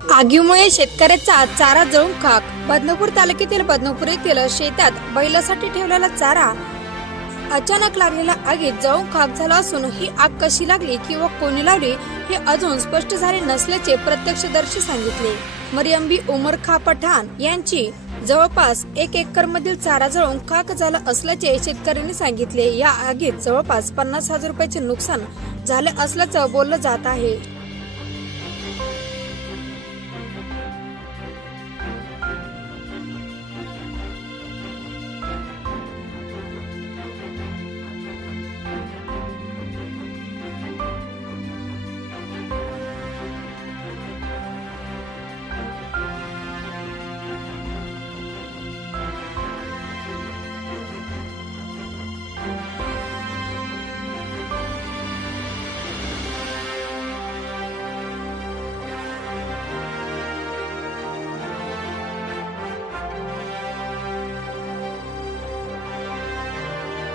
आगीमुळे शेतकऱ्याचा चारा जळून खाक. बदनापूर तालुक्यातील बदनापूर येथील शेतात बैलासाठी ठेवलेला चारा अचानक लागलेल्या आगीत जळून खाक झाला असून ही आग कशी लागली किंवा कोणी लावली हे अजून स्पष्ट झाले नसल्याचे प्रत्यक्षदर्शी सांगितले. मरियंबी उमर खा पठाण यांची जवळपास एक एकर मधील चारा जळून खाक झाला असल्याचे शेतकऱ्यांनी सांगितले. या आगीत जवळपास पन्नास हजार रुपयाचे नुकसान झाले असल्याचं बोललं जात आहे.